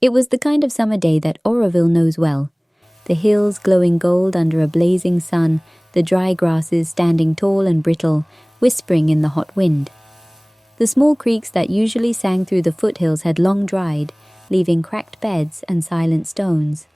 It was the kind of summer day that Oroville knows well. The hills glowing gold under a blazing sun, the dry grasses standing tall and brittle, whispering in the hot wind. The small creeks that usually sang through the foothills had long dried, leaving cracked beds and silent stones.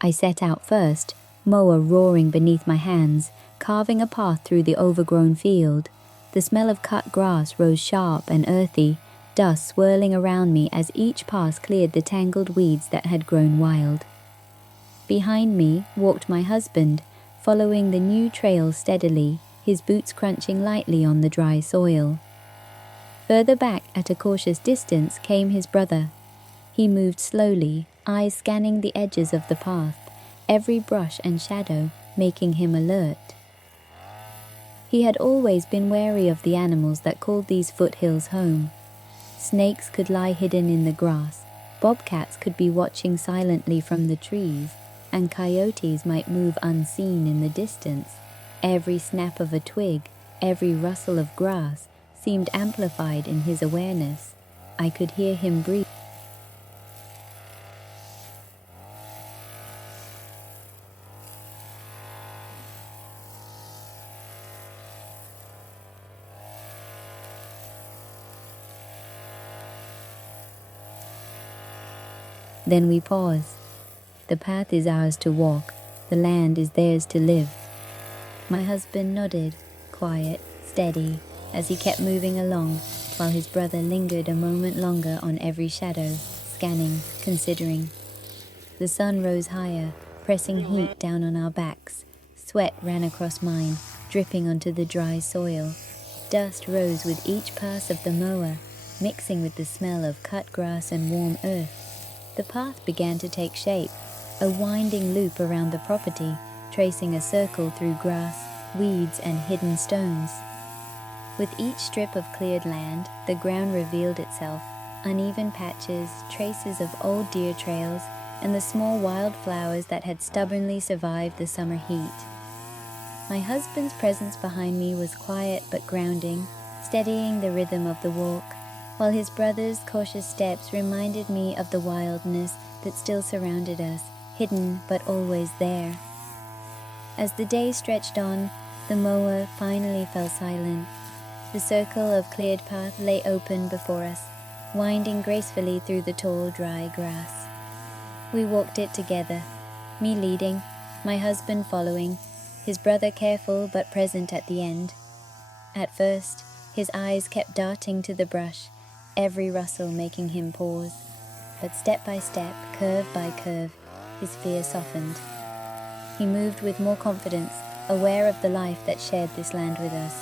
I set out first, mower roaring beneath my hands, carving a path through the overgrown field. The smell of cut grass rose sharp and earthy, dust swirling around me as each pass cleared the tangled weeds that had grown wild. Behind me walked my husband, following the new trail steadily, his boots crunching lightly on the dry soil. Further back at a cautious distance came his brother. He moved slowly, eyes scanning the edges of the path, every brush and shadow making him alert. He had always been wary of the animals that called these foothills home. Snakes could lie hidden in the grass, bobcats could be watching silently from the trees, and coyotes might move unseen in the distance. Every snap of a twig, every rustle of grass seemed amplified in his awareness. I could hear him breathe. Then we pause. The path is ours to walk, the land is theirs to live. My husband nodded, quiet, steady, as he kept moving along, while his brother lingered a moment longer on every shadow, scanning, considering. The sun rose higher, pressing heat down on our backs. Sweat ran across mine, dripping onto the dry soil. Dust rose with each pass of the mower, mixing with the smell of cut grass and warm earth. The path began to take shape, a winding loop around the property, tracing a circle through grass, weeds, and hidden stones. With each strip of cleared land, the ground revealed itself, uneven patches, traces of old deer trails, and the small wildflowers that had stubbornly survived the summer heat. My husband's presence behind me was quiet but grounding, steadying the rhythm of the walk, while his brother's cautious steps reminded me of the wildness that still surrounded us, hidden but always there. As the day stretched on, the mower finally fell silent. The circle of cleared path lay open before us, winding gracefully through the tall, dry grass. We walked it together, me leading, my husband following, his brother careful but present at the end. At first, his eyes kept darting to the brush, every rustle making him pause. But step by step, curve by curve, his fear softened. He moved with more confidence, aware of the life that shared this land with us,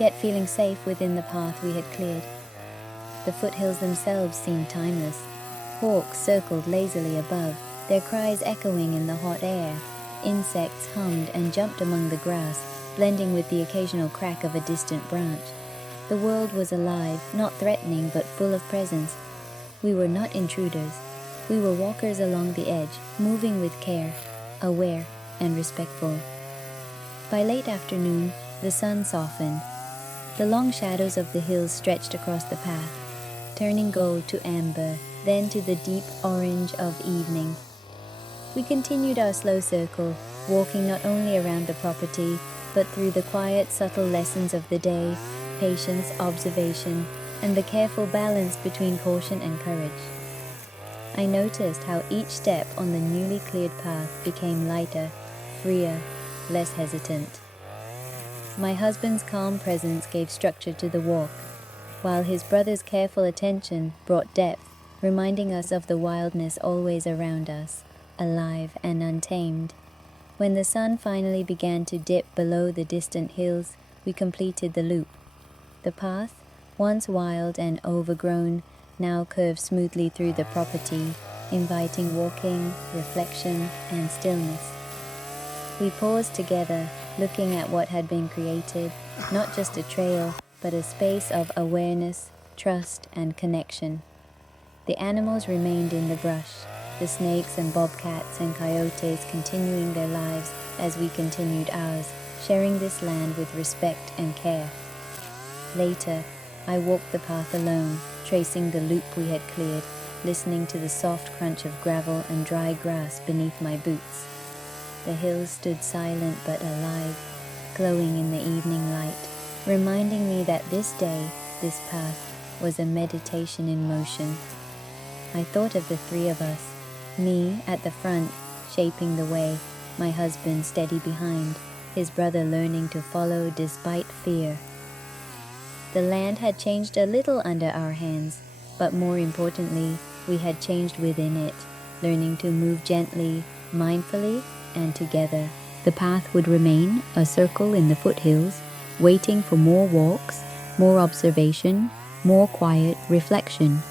yet feeling safe within the path we had cleared. The foothills themselves seemed timeless. Hawks circled lazily above, their cries echoing in the hot air. Insects hummed and jumped among the grass, blending with the occasional crack of a distant branch. The world was alive, not threatening but full of presence. We were not intruders. We were walkers along the edge, moving with care, aware and respectful. By late afternoon, the sun softened. The long shadows of the hills stretched across the path, turning gold to amber, then to the deep orange of evening. We continued our slow circle, walking not only around the property, but through the quiet, subtle lessons of the day, patience, observation, and the careful balance between caution and courage. I noticed how each step on the newly cleared path became lighter, freer, less hesitant. My husband's calm presence gave structure to the walk, while his brother's careful attention brought depth, reminding us of the wildness always around us, alive and untamed. When the sun finally began to dip below the distant hills, we completed the loop. The path, once wild and overgrown, now curved smoothly through the property, inviting walking, reflection, and stillness. We paused together, looking at what had been created, not just a trail, but a space of awareness, trust, and connection. The animals remained in the brush, the snakes and bobcats and coyotes continuing their lives as we continued ours, sharing this land with respect and care. Later, I walked the path alone, tracing the loop we had cleared, listening to the soft crunch of gravel and dry grass beneath my boots. The hills stood silent but alive, glowing in the evening light, reminding me that this day, this path, was a meditation in motion. I thought of the three of us, me at the front, shaping the way, my husband steady behind, his brother learning to follow despite fear. The land had changed a little under our hands, but more importantly, we had changed within it, learning to move gently, mindfully, and together. The path would remain a circle in the foothills, waiting for more walks, more observation, more quiet reflection.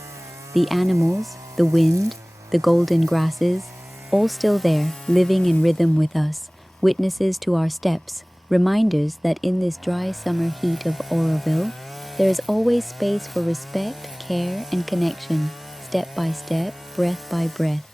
The animals, the wind, the golden grasses, all still there, living in rhythm with us, witnesses to our steps, reminders that in this dry summer heat of Oroville, there is always space for respect, care, and connection, step by step, breath by breath.